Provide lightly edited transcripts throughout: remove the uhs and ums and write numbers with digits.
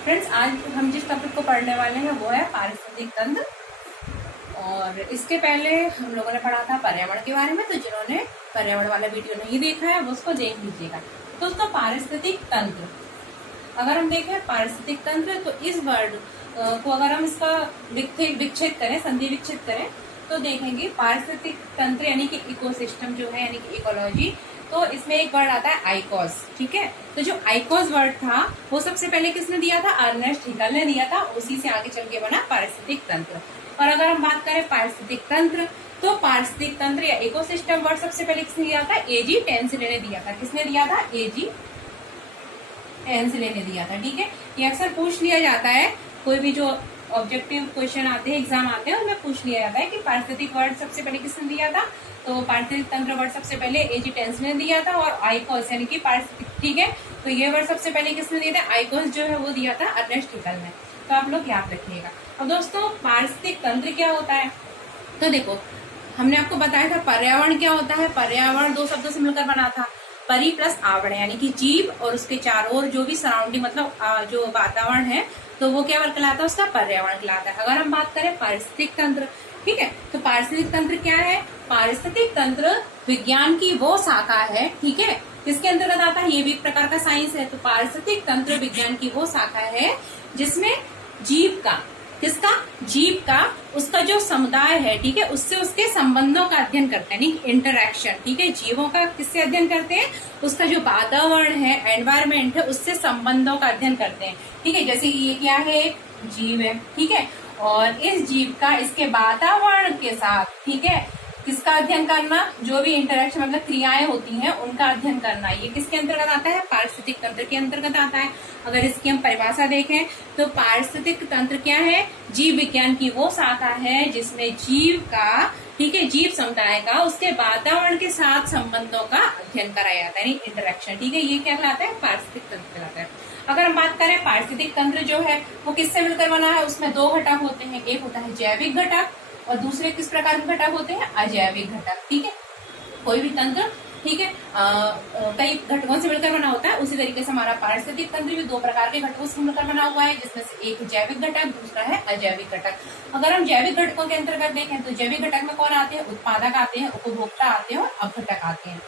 Friends, आज हम जिस टॉपिक को पढ़ने वाले हैं वो है पारिस्थितिक तंत्र। और इसके पहले हम लोगों ने पढ़ा था पर्यावरण के बारे में, तो जिन्होंने पर्यावरण वाला वीडियो नहीं देखा है वो उसको देख लीजिएगा। तो उसका पारिस्थितिक तंत्र, अगर हम देखें पारिस्थितिक तंत्र, तो इस वर्ड को अगर हम इसका विच्छेद करें, संधि विच्छेद करें, तो देखेंगे पारिस्थितिक तंत्र यानी कि इकोसिस्टम जो है, यानी कि इकोलॉजी। तो इसमें एक वर्ड आता है आइकोस, ठीक है। तो जो आइकोस वर्ड था वो सबसे पहले किसने दिया था? अर्नेस्ट हैकेल ने दिया था। उसी से आगे चल के बना पारिस्थितिक तंत्र। और अगर हम बात करें पारिस्थितिक तंत्र, तो पारिस्थितिक तंत्र या इकोसिस्टम वर्ड सबसे पहले किसने दिया था? एजी टेंसिले ने दिया था। किसने दिया था? एजी टेंसिले ने दिया था, ठीक है। ये अक्सर पूछ लिया जाता है, कोई भी जो ऑब्जेक्टिव क्वेश्चन आते हैं, एग्जाम आते हैं, उनमें पूछ लिया जाता है कि पारिस्थितिक वर्ड सबसे पहले किसने दिया था। तो पारिस्थितिक तंत्र वर्ड सबसे पहले एजी टेंसिले ने दिया था। और आइकोस यानी कि पारिस्थितिक, ठीक है, तो ये वर्ड सबसे पहले किसने दिया था? आइकोस जो है वो दिया था अर्नेस्ट हैकेल ने। तो आप लोग याद रखिएगा। अब दोस्तों, पारिस्थितिक तंत्र क्या होता है? तो देखो, हमने आपको बताया था पर्यावरण क्या होता है। पर्यावरण दो शब्दों से मिलकर बना था, परि प्लस आवरण, यानी कि जीव और उसके चारों ओर जो भी सराउंडिंग, मतलब जो वातावरण है, तो वो क्या कहलाता है? उसका पर्यावरण कहलाता है। अगर हम बात करें पारिस्थितिक तंत्र, ठीक है, तो पारिस्थितिक तंत्र क्या है? पारिस्थितिक तंत्र विज्ञान की वो शाखा है, ठीक है, किसके अंतर्गत आता है? ये भी एक प्रकार का साइंस है। तो पारिस्थितिक तंत्र विज्ञान की वो शाखा है जिसमें जीव का, किसका? जीव का, उसका जो समुदाय है, ठीक है, उससे उसके संबंधों का अध्ययन करते हैं, इंटरैक्शन, ठीक है। जीवों का किससे अध्ययन करते हैं? उसका जो वातावरण है, एनवायरमेंट है, उससे संबंधों का अध्ययन करते हैं, ठीक है। जैसे ये क्या है? एक जीव है, ठीक है, और इस जीव का इसके वातावरण के साथ, ठीक है, किसका अध्ययन करना? जो भी इंटरेक्शन, मतलब क्रियाएं होती हैं, उनका अध्ययन करना। ये किसके अंतर्गत आता है? पारिस्थितिक तंत्र के अंतर्गत आता है। अगर इसकी हम परिभाषा देखें तो पारिस्थितिक तंत्र क्या है? जीव विज्ञान की वो शाखा है जिसमें जीव का, ठीक है, जीव समुदाय का उसके वातावरण के साथ संबंधों का अध्ययन कराया जाता है, यानी इंटरेक्शन, ठीक है। ये क्या कहलाता है? पारिस्थितिक तंत्र कहलाता है। अगर हम बात करें पारिस्थितिक तंत्र जो है वो किससे मिलकर बना है, उसमें दो घटक होते हैं। एक होता है जैविक घटक और दूसरे किस प्रकार के घटक होते हैं? अजैविक घटक, ठीक है। कोई भी तंत्र, ठीक है, कई घटकों से मिलकर बना होता है। उसी तरीके से हमारा पारिस्थितिक तंत्र भी दो प्रकार के घटकों से मिलकर बना हुआ है, जिसमें से एक जैविक घटक, दूसरा है अजैविक घटक। अगर हम जैविक घटकों के अंतर्गत देखें तो जैविक घटक में कौन आते हैं? उत्पादक आते हैं, उपभोक्ता आते हैं और अपघटक आते हैं।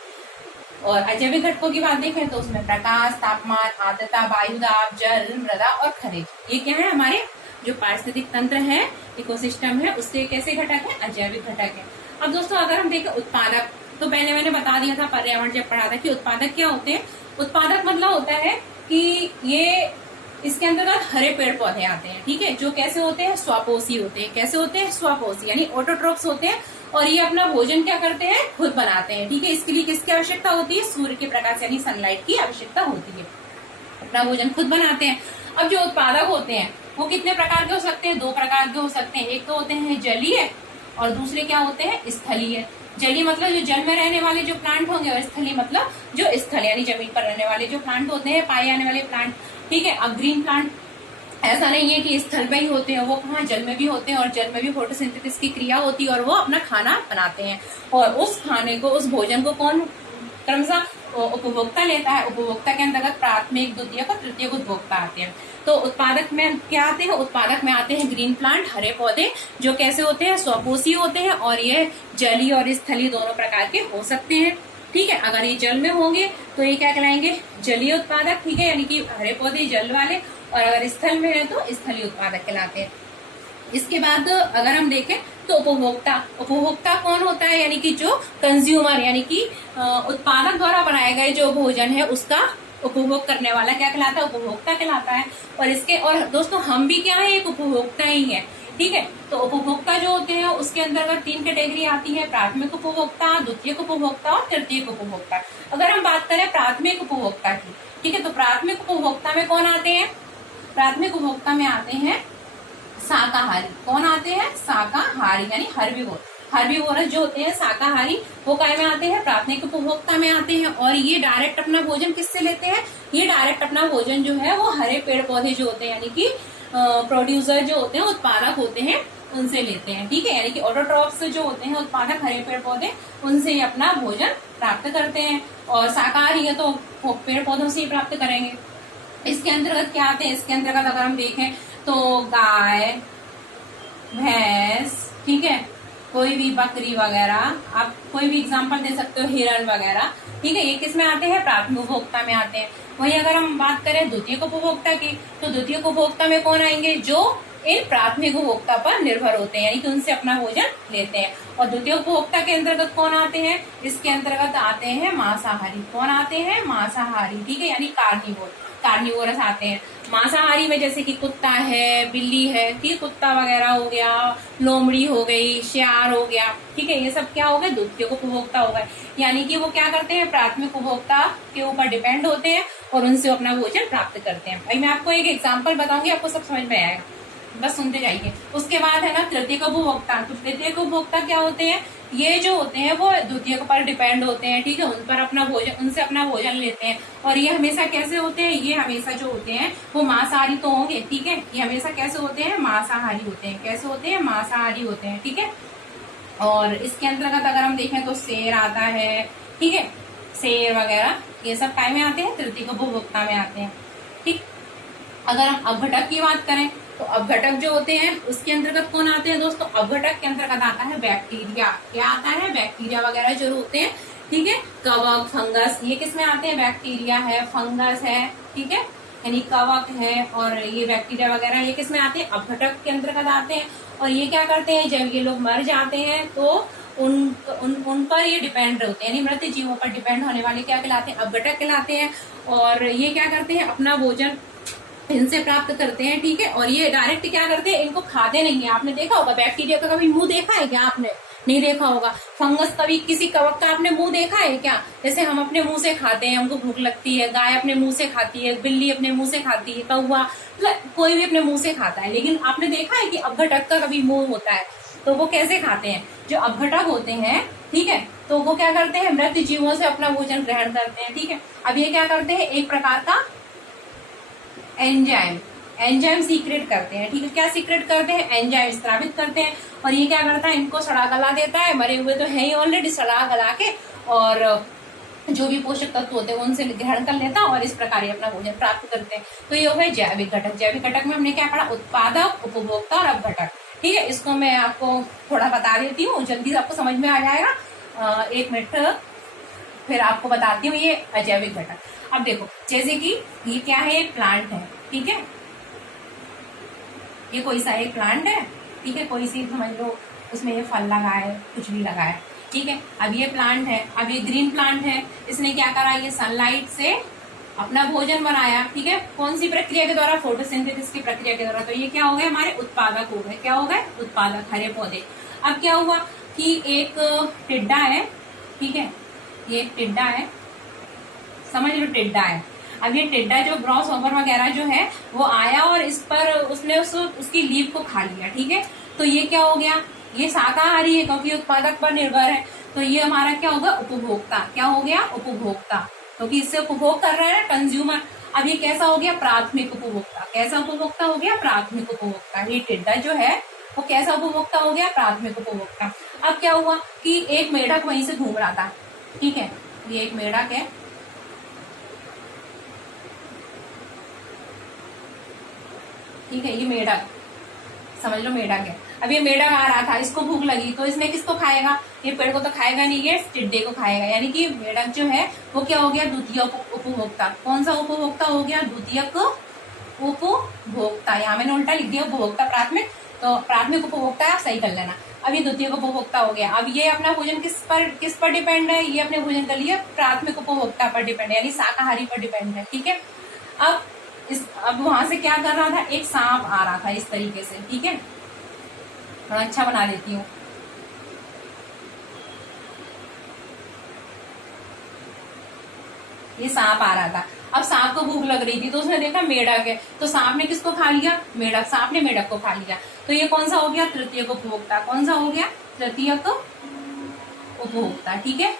और अजैविक घटकों की बात देखें तो उसमें प्रकाश, तापमान, आर्द्रता, वायु दाब, जल, मृदा और खनिज, ये क्या है? हमारे जो पारिस्थितिक तंत्र है, इकोसिस्टम है, उससे कैसे घटक है? अजैविक घटक है। अब दोस्तों, अगर हम देखें उत्पादक, तो पहले मैंने बता दिया था पर्यावरण जब पढ़ा था कि उत्पादक क्या होते हैं। उत्पादक मतलब होता है कि ये, इसके अंतर्गत हरे पेड़ पौधे आते हैं, ठीक है, जो कैसे होते हैं? स्वापोषी होते हैं। कैसे होते हैं? स्वापोषी, यानी ऑटोट्रोप्स होते हैं। और ये अपना भोजन क्या करते हैं? खुद बनाते हैं, ठीक है। इसके लिए किसकी आवश्यकता होती है? सूर्य के प्रकाश यानी सनलाइट की आवश्यकता होती है। अपना भोजन खुद बनाते हैं। अब जो उत्पादक होते हैं वो कितने प्रकार के हो सकते हैं? दो प्रकार के हो सकते हैं। एक तो होते हैं जलीय और दूसरे क्या होते हैं? स्थलीय। जलीय मतलब जो जल में रहने वाले जो प्लांट होंगे, और स्थलीय मतलब जो स्थल यानी जमीन पर रहने वाले जो प्लांट होते हैं, पाए जाने वाले प्लांट, ठीक है। अब ग्रीन प्लांट ऐसा नहीं है कि स्थल में ही होते हैं, वो कहाँ? जल में भी होते हैं, और जल में भी फोटोसिंथेसिस की क्रिया होती है और वो अपना खाना बनाते हैं। और उस खाने को, उस भोजन को कौन क्रमशः उपभोक्ता लेता है? उपभोक्ता के अंतर्गत प्राथमिक, द्वितीयक और तृतीयक उपभोक्ता आते हैं। तो उत्पादक में क्या आते हैं? उत्पादक में आते हैं ग्रीन प्लांट, हरे पौधे, जो कैसे होते हैं? स्वपोषी होते हैं। और ये जलीय और स्थलीय दोनों प्रकार के हो सकते हैं, ठीक है। अगर ये जल में होंगे तो ये क्या कहलाएंगे? जलीय उत्पादक, ठीक है, यानी कि हरे पौधे जल वाले। और अगर स्थल में है तो स्थलीय उत्पादक कहलाते हैं। इसके बाद अगर हम देखें तो उपभोक्ता, उपभोक्ता कौन होता है? यानी कि जो कंज्यूमर, यानी कि उत्पादक द्वारा बनाए गए जो भोजन है उसका उपभोग करने वाला क्या कहलाता है? उपभोक्ता कहलाता है। और इसके, और दोस्तों हम भी क्या है? एक उपभोक्ता ही है, ठीक है। तो उपभोक्ता जो होते हैं उसके अंतर्गत तीन कैटेगरी आती है: प्राथमिक उपभोक्ता, द्वितीयक उपभोक्ता और तृतीयक उपभोक्ता। अगर हम बात करें प्राथमिक उपभोक्ता की, ठीक है, तो प्राथमिक उपभोक्ता में कौन आते हैं? प्राथमिक उपभोक्ता में आते हैं शाकाहारी। कौन आते हैं? शाकाहारी, यानी हर्बीवोर। हर्बीवोरस जो होते हैं शाकाहारी, वो काय में आते हैं? प्राथमिक उपभोक्ता में आते हैं। और ये डायरेक्ट अपना भोजन किससे लेते हैं? ये डायरेक्ट अपना भोजन जो है वो हरे पेड़ पौधे जो होते हैं, यानी कि प्रोड्यूसर जो होते हैं, उत्पादक होते हैं, उनसे लेते हैं, ठीक है। यानी कि ऑटोट्रॉप्स जो होते हैं, उत्पादक हरे पेड़ पौधे, उनसे अपना भोजन प्राप्त करते हैं। और शाकाहारी है तो पेड़ पौधों से ही प्राप्त करेंगे। इसके अंतर्गत क्या आते हैं, इसके अंतर्गत अगर हम देखें तो गाय, भैंस, ठीक है, कोई भी बकरी वगैरह, आप कोई भी एग्जांपल दे सकते हो, हिरण वगैरह, ठीक है, ये किस में आते हैं, प्राथमिक उपभोक्ता में आते हैं। वहीं अगर हम बात करें द्वितीयक उपभोक्ता की, तो द्वितीयक उपभोक्ता में कौन आएंगे, जो इन प्राथमिक उपभोक्ता पर निर्भर होते हैं, यानी कि उनसे अपना भोजन लेते हैं। और द्वितीय उपभोक्ता के अंतर्गत कौन आते हैं, इसके अंतर्गत आते हैं मांसाहारी। कौन आते हैं, मांसाहारी, ठीक है, यानी कार्निवोरस आते हैं। मांसाहारी में जैसे कि कुत्ता है, बिल्ली है, ठीक, कुत्ता वगैरह हो गया, लोमड़ी हो गई, शियार हो गया, ठीक है, ये सब क्या हो गए, द्वितीय उपभोक्ता हो गए। यानी कि वो क्या करते हैं, प्राथमिक उपभोक्ता के ऊपर डिपेंड होते हैं और उनसे अपना भोजन प्राप्त करते हैं। भाई मैं आपको एक एग्जाम्पल बताऊंगी, आपको सब समझ में आएगा, बस सुनते जाइए। उसके बाद है ना तृतीयक उपभोक्ता। तो तृतीयक उपभोक्ता क्या होते हैं, ये जो होते हैं वो द्वितीयक पर डिपेंड होते हैं, ठीक है, उन पर अपना भोजन, उनसे अपना भोजन लेते हैं। और ये हमेशा कैसे होते हैं, ये हमेशा जो होते हैं वो मांसाहारी तो होंगे, ठीक है, ये हमेशा कैसे होते हैं, मांसाहारी होते हैं। कैसे होते हैं, मांसाहारी होते हैं, ठीक है। और इसके अंतर्गत अगर हम देखें तो शेर आता है, ठीक है, शेर वगैरह ये सब काय में आते हैं, तृतीयक उपभोक्ता में आते हैं, ठीक। अगर हम अपघटक की बात करें तो अपघटक जो होते हैं उसके अंतर्गत कौन आते हैं दोस्तों, अपघटक के अंतर्गत आता है बैक्टीरिया। क्या आता है, बैक्टीरिया वगैरह जो होते हैं, ठीक है, कवक, फंगस, ये किस में आते हैं, बैक्टीरिया है, फंगस है, ठीक है, यानी कवक है और ये बैक्टीरिया वगैरह ये किस में आते हैं, अपघटक के अंतर्गत आते हैं। और ये क्या करते हैं, जब ये लोग मर जाते हैं तो उन पर ये डिपेंड होते हैं, यानी मृत जीवों पर डिपेंड होने वाले क्या कहलाते हैं, अपघटक कहलाते हैं। और ये क्या करते हैं, अपना भोजन इनसे प्राप्त करते हैं, ठीक है। और ये डायरेक्ट क्या करते हैं, इनको खाते नहीं है। आपने देखा होगा बैक्टीरिया का कभी मुंह देखा है क्या, आपने नहीं देखा होगा। फंगस, कभी किसी कवक का आपने मुंह देखा है क्या, जैसे हम अपने मुंह से खाते हैं, हमको भूख लगती है, गाय अपने मुंह से खाती है, बिल्ली अपने मुंह से खाती है, कौवा, कोई भी अपने मुंह से खाता है। लेकिन आपने देखा है कि अपघटक का कभी मुंह होता है, तो वो कैसे खाते हैं, जो अपघटक होते हैं, ठीक है, तो वो क्या करते हैं, मृत जीवों से अपना भोजन ग्रहण करते हैं, ठीक है। अब ये क्या करते हैं, एक प्रकार का एंजाइम सीक्रेट करते हैं, ठीक है। क्या सीक्रेट करते हैं, एंजाइम स्रावित करते हैं। और ये क्या करता है, इनको सड़ा गला देता है, मरे हुए तो है ही ऑलरेडी, सड़ा गला के और जो भी पोषक तत्व होते हैं उनसे ग्रहण कर लेता है और इस प्रकार अपना भोजन प्राप्त करते हैं। तो ये हो गए जैविक घटक। जैविक घटक में हमने क्या पढ़ा, उत्पादक, उपभोक्ता और अपघटक, ठीक है। इसको मैं आपको थोड़ा बता देती हूँ, जल्दी से आपको समझ में आ जाएगा। एक मिनट फिर आपको बताती हूँ ये अजैविक घटक। अब देखो, जैसे कि ये क्या है, एक प्लांट है, ठीक है, ये कोई सा एक प्लांट है, ठीक है, कोई सी समझ लो उसमें ये फल लगा है, कुछ भी लगा है, ठीक है। अब ये प्लांट है, अब ये ग्रीन प्लांट है, इसने क्या करा, ये सनलाइट से अपना भोजन बनाया, ठीक है, कौन सी प्रक्रिया के द्वारा, फोटोसिंथेसिस की प्रक्रिया के द्वारा। तो ये क्या हो गए, हमारे उत्पादक हो गए, क्या हो गए, उत्पादक, हरे पौधे। अब क्या हुआ कि एक टिड्डा है, ठीक है, ये एक टिड्डा है, समझ लो टिड्डा है। अब ये टिड्डा जो ग्रॉस ओवर वगैरह जो है वो आया और इस पर उसने उसकी लीव को खा लिया, ठीक है। तो ये क्या हो गया, ये शाकाहारी है क्योंकि उत्पादक पर निर्भर है। तो ये हमारा क्या होगा, उपभोक्ता। क्या हो गया, उपभोक्ता, क्योंकि इससे उपभोग कर रहा है ना, कंज्यूमर। अब ये कैसा हो गया, प्राथमिक उपभोक्ता। कैसा उपभोक्ता हो गया, प्राथमिक उपभोक्ता। ये टिड्डा जो है वो कैसा उपभोक्ता हो गया, प्राथमिक उपभोक्ता। अब क्या हुआ कि एक मेढक वहीं से घूम रहा था, ठीक है, ये एक मेढक है, ठीक है, ये मेढक, समझ लो मेढक है। अब ये मेढक आ रहा था, इसको भूख लगी, तो इसने किसको खाएगा, ये पेड़ को तो खाएगा नहीं, ये टिड्डे को खाएगा। यानी कि मेढक जो है वो क्या हो गया, द्वितीय उपभोक्ता। कौन सा उपभोक्ता हो गया, द्वितीयक उपभोक्ता। यहाँ मैंने उल्टा लिख दिया, उपभोक्ता प्राथमिक, तो प्राथमिक उपभोक्ता आप सही कर लेना। अब ये द्वितीय उपभोक्ता हो गया। अब ये अपना भोजन किस पर डिपेंड है, ये अपने भोजन के लिए प्राथमिक उपभोक्ता पर डिपेंड है, यानी शाकाहारी पर डिपेंड है, ठीक है। अब वहां से क्या कर रहा था, एक सांप आ रहा था इस तरीके से, ठीक है, थोड़ा अच्छा बना देती हूँ। ये सांप आ रहा था, अब सांप को भूख लग रही थी तो उसने देखा मेढक है, तो सांप ने किसको खा लिया, मेढक, सांप ने मेढक को खा लिया। तो ये कौन सा हो गया, तृतीयक उपभोक्ता। कौन सा हो गया, तृतीयक उपभोक्ता, ठीक है।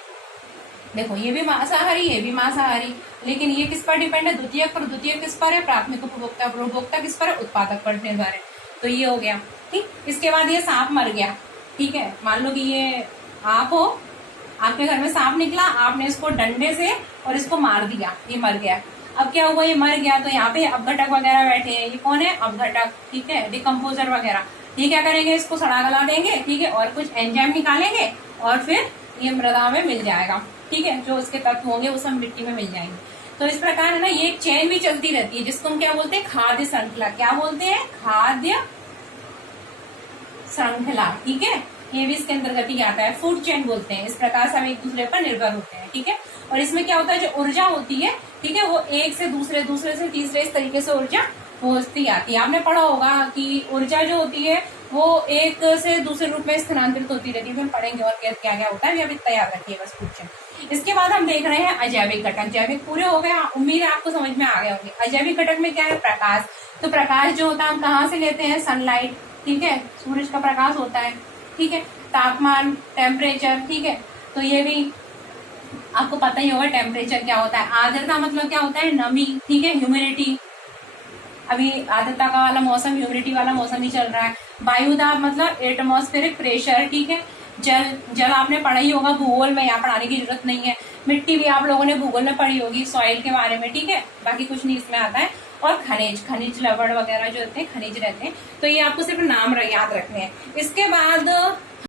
देखो ये भी मांसाहारी, ये भी मांसाहारी, लेकिन ये किस पर डिपेंड है, द्वितीयक पर। द्वितीयक किस पर है, प्राथमिक उपभोक्ता। उपभोक्ता किस पर है, उत्पादक पर निर्भर है। तो ये हो गया, ठीक। इसके बाद ये सांप मर गया, ठीक है, मान लो कि ये आप हो, आपके घर में सांप निकला, आपने इसको डंडे से और इसको मार दिया, ये मर गया। अब क्या हुआ, ये मर गया तो यहाँ पे अपघटक वगैरह बैठे हैं, ये कौन है, अपघटक, ठीक है, डिकम्पोजर वगैरह। ये क्या करेंगे, इसको सड़ा गला देंगे, ठीक है, और कुछ एंजाइम निकालेंगे और फिर ये मृदा में मिल जाएगा, ठीक है, जो उसके तत्व होंगे वो सब मिट्टी में मिल जाएंगे। तो इस प्रकार है ना, ये एक चेन भी चलती रहती है, जिसको हम क्या बोलते हैं, खाद्य श्रृंखला। क्या बोलते हैं, खाद्य श्रृंखला, ठीक है, ये भी इसके अंतर्गत ही आता है, फूड चेन बोलते हैं। इस प्रकार से हम एक दूसरे पर निर्भर होते हैं, ठीक है। और इसमें क्या होता है, जो ऊर्जा होती है, ठीक है, वो एक से दूसरे, दूसरे से तीसरे, इस तरीके से ऊर्जा पहुंचती आती है। आपने पढ़ा होगा कि ऊर्जा जो होती है वो एक से दूसरे रूप में स्थानांतरित होती रहती है। हम पढ़ेंगे और क्या क्या होता है, अभी तैयार रखिए बस फूड चेन। इसके बाद हम देख रहे हैं अजैविक घटक। जैविक पूरे हो गए, उम्मीद है आपको समझ में आ गए होंगे। अजैविक घटक में क्या है, प्रकाश। तो प्रकाश जो होता है हम कहाँ से लेते हैं, सनलाइट, ठीक है, सूरज का प्रकाश होता है, ठीक है। तापमान, टेम्परेचर, ठीक है, तो ये भी आपको पता ही होगा टेम्परेचर क्या होता है। आर्द्रता मतलब क्या होता है, नमी, ठीक है, ह्यूमिडिटी। अभी आर्द्रता का वाला मौसम, ह्यूमिडिटी वाला मौसम ही चल रहा है। वायुदाब मतलब एटमॉस्फेरिक प्रेशर, ठीक है। जल, जल आपने पढ़ा ही होगा भूगोल में, यहाँ पढ़ाने की जरूरत नहीं है। मिट्टी भी आप लोगों ने भूगोल में पढ़ी होगी, सॉइल के बारे में, ठीक है, बाकी कुछ नहीं इसमें आता है। और खनिज, खनिज लवण वगैरह जो होते हैं, खनिज रहते हैं। तो ये आपको सिर्फ नाम याद रखने हैं। इसके बाद